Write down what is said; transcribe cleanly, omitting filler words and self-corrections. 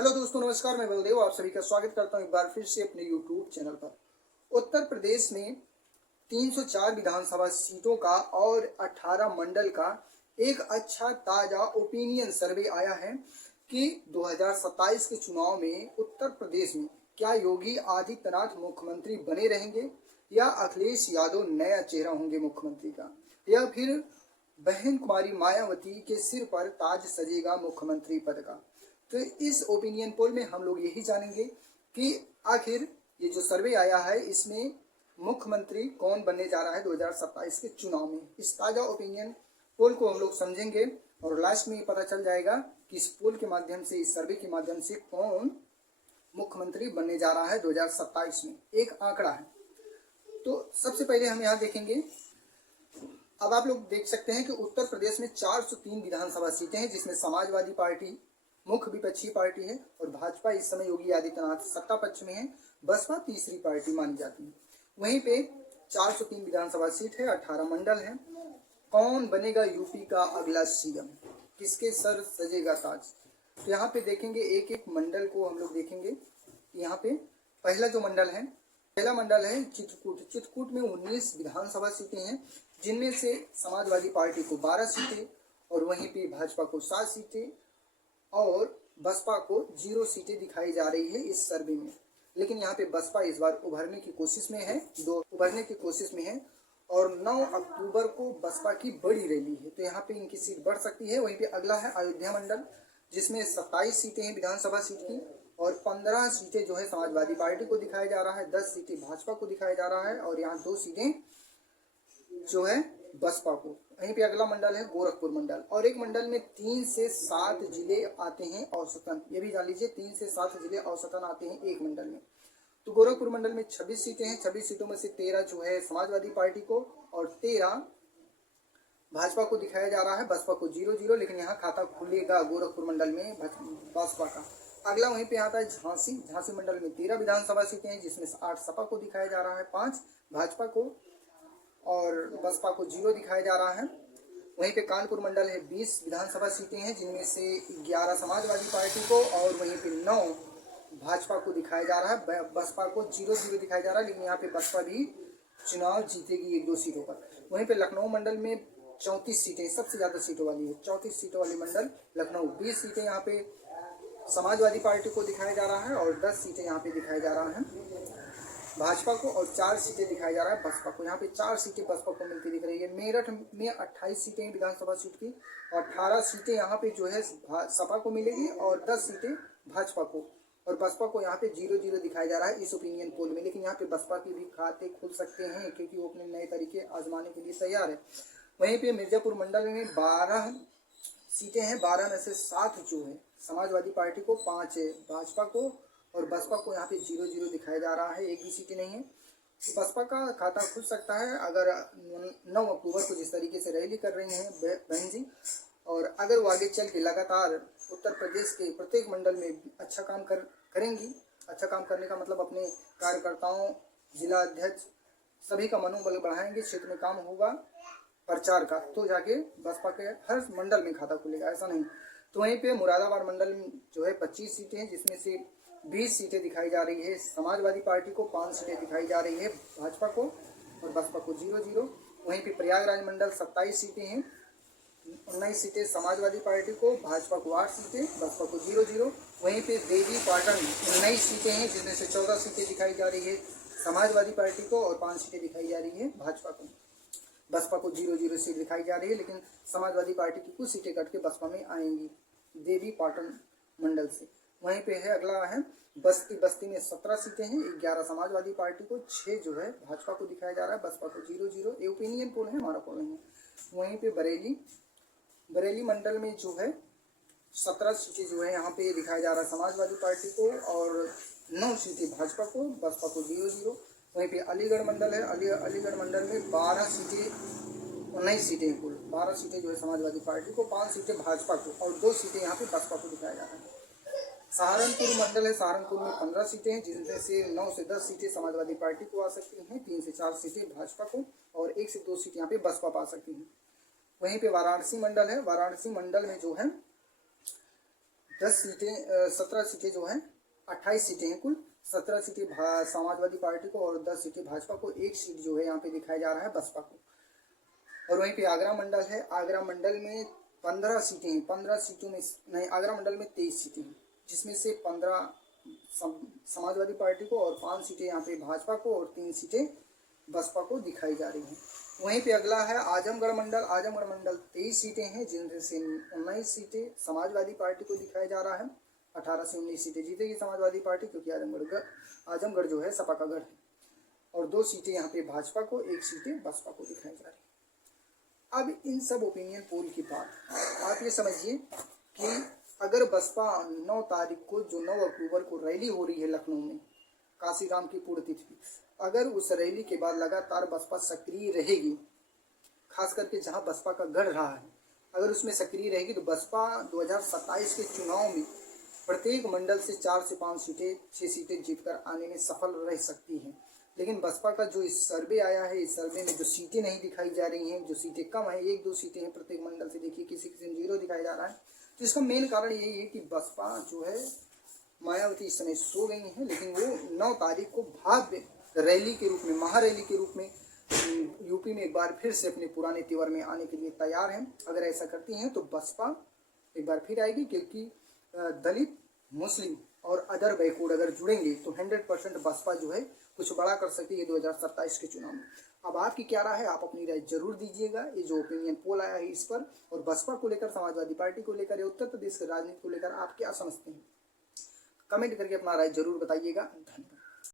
Hello दोस्तों, नमस्कार। मैं बलदेव आप सभी का स्वागत करता हूं एक बार फिर से अपने यूट्यूब चैनल पर। उत्तर प्रदेश में 304 विधानसभा सीटों का और 18 मंडल का एक अच्छा ताजा ओपिनियन सर्वे आया है कि 2027 के चुनाव में उत्तर प्रदेश में क्या योगी आदित्यनाथ मुख्यमंत्री बने रहेंगे या अखिलेश यादव नया चेहरा होंगे मुख्यमंत्री का, या फिर बहन कुमारी मायावती के सिर पर ताज सजेगा मुख्यमंत्री पद का। तो इस ओपिनियन पोल में हम लोग यही जानेंगे कि आखिर ये जो सर्वे आया है इसमें मुख्यमंत्री कौन बनने जा रहा है 2027 के चुनाव में। इस ताजा ओपिनियन पोल को हम लोग समझेंगे और लास्ट में ये पता चल जाएगा कि इस पोल के माध्यम से, इस सर्वे के माध्यम से कौन मुख्यमंत्री बनने जा रहा है 2027 में। एक आंकड़ा है। तो सबसे पहले हम यहाँ देखेंगे। अब आप लोग देख सकते हैं कि उत्तर प्रदेश में 403 विधानसभा सीटें हैं, जिसमें समाजवादी पार्टी मुख्य विपक्षी पार्टी है और भाजपा इस समय योगी आदित्यनाथ सत्ता पक्ष में है। बसपा तीसरी पार्टी मानी जाती है। वहीं पे 403 विधानसभा सीट है, 18 मंडल है। कौन बनेगा यूपी का अगला सीएम, किसके सर सजेगा ताज? तो यहाँ पे देखेंगे एक एक मंडल को हम लोग देखेंगे। यहाँ पे पहला मंडल है चित्रकूट। चित्रकूट में 19 विधानसभा सीटें हैं, जिनमें से समाजवादी पार्टी को 12 सीटें और वहीं पे भाजपा को 7 सीटें और बसपा को 0 सीटें दिखाई जा रही है इस सर्वे में। लेकिन यहाँ पे बसपा इस बार उभरने की कोशिश में है और 9 अक्टूबर को बसपा की बड़ी रैली है, तो यहाँ पे इनकी सीट बढ़ सकती है। वहीं पे अगला है अयोध्या मंडल, जिसमें 27 सीटें हैं विधानसभा सीट की और 15 सीटें जो है समाजवादी पार्टी को दिखाया जा रहा है, 10 सीटें भाजपा को दिखाया जा रहा है और यहाँ 2 सीटें जो है बसपा को। वहीं पे अगला मंडल है गोरखपुर मंडल, और एक मंडल में 3 से 7 जिले आते हैं औसतन। ये भी जान लीजिए, 3 से 7 जिले औसतन आते हैं एक मंडल में। तो गोरखपुर मंडल में 26 सीटें हैं। 26 सीटों में से 13 जो है समाजवादी पार्टी को और 13 भाजपा को दिखाया जा रहा है, बसपा को 0-0। लेकिन यहाँ खाता खुलेगा गोरखपुर मंडल में बसपा का। अगला वहीं पे आता है झांसी मंडल में 13 विधानसभा सीटें हैं, जिसमें 8 सपा को दिखाया जा रहा है, 5 भाजपा को और बसपा को 0 दिखाया जा रहा है। वहीं पे कानपुर मंडल है, 20 विधानसभा सीटें हैं, जिनमें से 11 समाजवादी पार्टी को और वहीं पे 9 भाजपा को दिखाया जा रहा है, बसपा को 0-0 दिखाया जा रहा है। लेकिन यहाँ पे बसपा भी चुनाव जीतेगी 1-2 सीटों पर। वहीं पे लखनऊ मंडल में 34 सीटें, सबसे ज़्यादा सीटों वाली है, 34 सीटों वाली मंडल लखनऊ। 20 सीटें यहाँ पे समाजवादी पार्टी को दिखाया जा रहा है और 10 सीटें यहाँ पे दिखाया जा रहा है भाजपा को और 4 सीटें दिखाई जा रहा है बसपा को। यहाँ पे 4 सीटें बसपा को मिलती दिख रही है। मेरठ में 28 सीटें विधानसभा सीट की और 18 सीटें यहाँ पे जो है सपा को मिलेगी और 10 सीटें भाजपा को, और बसपा को यहाँ पे 0-0 दिखाया जा रहा है इस ओपिनियन पोल में। लेकिन यहाँ पे बसपा की भी खाते खुल सकते हैं, क्योंकि वो अपने नए तरीके आजमाने के लिए तैयार है। वहीं पे मिर्जापुर मंडल में 12 सीटें हैं, 12 में से 7 जो है समाजवादी पार्टी को, 5 है भाजपा को और बसपा को यहाँ पे 0-0 दिखाया जा रहा है, एक भी सीटें नहीं है। तो बसपा का खाता खुल सकता है अगर 9 अक्टूबर को जिस तरीके से रैली कर रही हैं बहन जी, और अगर वो आगे चल के लगातार उत्तर प्रदेश के प्रत्येक मंडल में अच्छा काम करेंगी। अच्छा काम करने का मतलब अपने कार्यकर्ताओं, जिला अध्यक्ष सभी का मनोबल बढ़ाएंगे, क्षेत्र में काम होगा प्रचार का, तो जाके बसपा के हर मंडल में खाता खुलेगा, ऐसा नहीं। तो वहीं पे मुरादाबाद मंडल में जो है 25 सीटें हैं, जिसमें से 20 सीटें दिखाई जा रही है समाजवादी पार्टी को, 5 सीटें दिखाई जा रही है भाजपा को और बसपा को 0-0। वहीं पे प्रयागराज मंडल 27 सीटें हैं, 19 सीटें समाजवादी पार्टी को, भाजपा को 8 सीटें, बसपा को 0-0। वहीं पे देवी पाटन 19 सीटें हैं, जिसमें से 14 सीटें दिखाई जा रही है समाजवादी पार्टी को और 5 सीटें दिखाई जा रही है भाजपा को। बसपा को 0-0 सीट दिखाई जा रही है, लेकिन समाजवादी पार्टी की कुछ सीटें कट के बसपा में आएंगी देवी पाटन मंडल से। वहीं पे है अगला है बस्ती में 17 सीटें हैं, 11 समाजवादी पार्टी को, 6 जो है भाजपा को दिखाया जा रहा है, बसपा को 0-0। ये ओपिनियन पोल है, हमारा पोल नहीं है। वहीं पे बरेली मंडल में जो है 17 सीटें जो है यहाँ पे दिखाया जा रहा है समाजवादी पार्टी को और 9 सीटें भाजपा को, बसपा को 0-0। वहीं पे अलीगढ़ मंडल है, अलीगढ़ मंडल में 12 सीटें, 19 सीटें कुल, 12 सीटें जो है समाजवादी पार्टी को, 5 सीटें भाजपा को और 2 सीटें यहाँ पे बसपा को दिखाया जा रहा है। सहारनपुर मंडल है, सहारनपुर में 15 सीटें हैं, जिनमें से 9 से 10 सीटें समाजवादी पार्टी को आ सकती हैं, 3 से 4 सीटें भाजपा को और 1 से 2 सीटें यहाँ पे बसपा पा सकती हैं। वहीं पे वाराणसी मंडल है, वाराणसी मंडल में जो है 17 सीटें जो हैं, 28 सीटें हैं कुल, 17 सीटें समाजवादी पार्टी को और 10 सीटें भाजपा को, एक सीट जो है यहाँ पे दिखाया जा रहा है बसपा को। और वहीं पे आगरा मंडल है, आगरा मंडल में 15 सीटें हैं, 15 सीटों में नहीं, आगरा मंडल में 23 सीटें हैं, जिसमें से 15 समाजवादी पार्टी को और 5 सीटें यहाँ पे भाजपा को और 3 सीटें बसपा को दिखाई जा रही हैं। वहीं पे अगला है आजमगढ़ मंडल, आजमगढ़ मंडल 23 सीटें हैं, जिनमें से 19 सीटें समाजवादी पार्टी को दिखाया जा रहा है, 18 से 19 सीटें जीतेगी समाजवादी पार्टी, क्योंकि आजमगढ़ जो है सपा का गढ़ है, और 2 सीटें यहाँ पे भाजपा को, 1 सीटें बसपा को दिखाई जा रही है। अब इन सब ओपिनियन पोल की बात आप ये समझिए कि अगर बसपा 9 तारीख को, जो 9 अक्टूबर को रैली हो रही है लखनऊ में, काशीराम की पुण्यतिथि, अगर उस रैली के बाद लगातार बसपा सक्रिय रहेगी, खास करके जहां बसपा का गढ़ रहा है, अगर उसमें सक्रिय रहेगी तो बसपा 2027 के चुनाव में प्रत्येक मंडल से 4 से 5 सीटें, 6 सीटें जीतकर आने में सफल रह सकती हैं। लेकिन बसपा का जो इस सर्वे आया है, इस सर्वे में जो सीटें नहीं दिखाई जा रही हैं, जो सीटें कम है, 1-2 सीटें हैं प्रत्येक मंडल से, देखिए किसी किसी में 0 दिखाया जा रहा है, तो इसका मेन कारण यही है कि बसपा जो है, मायावती इस समय सो गई हैं, लेकिन वो 9 तारीख को भव्य रैली के रूप में, महारैली के रूप में यूपी में एक बार फिर से अपने पुराने तेवर में आने के लिए तैयार हैं। अगर ऐसा करती हैं तो बसपा एक बार फिर आएगी, क्योंकि दलित, मुस्लिम और अदर बैकवर्ड अगर जुड़ेंगे तो 100% बसपा जो है कुछ बड़ा कर सकती है 2027 के चुनाव में। अब आपकी क्या राय है, आप अपनी राय जरूर दीजिएगा। ये जो ओपिनियन पोल आया है इस पर, और बसपा को लेकर, समाजवादी पार्टी को लेकर, उत्तर प्रदेश के राजनीति को लेकर आप क्या समझते हैं, कमेंट करके अपना राय जरूर बताइएगा। धन्यवाद।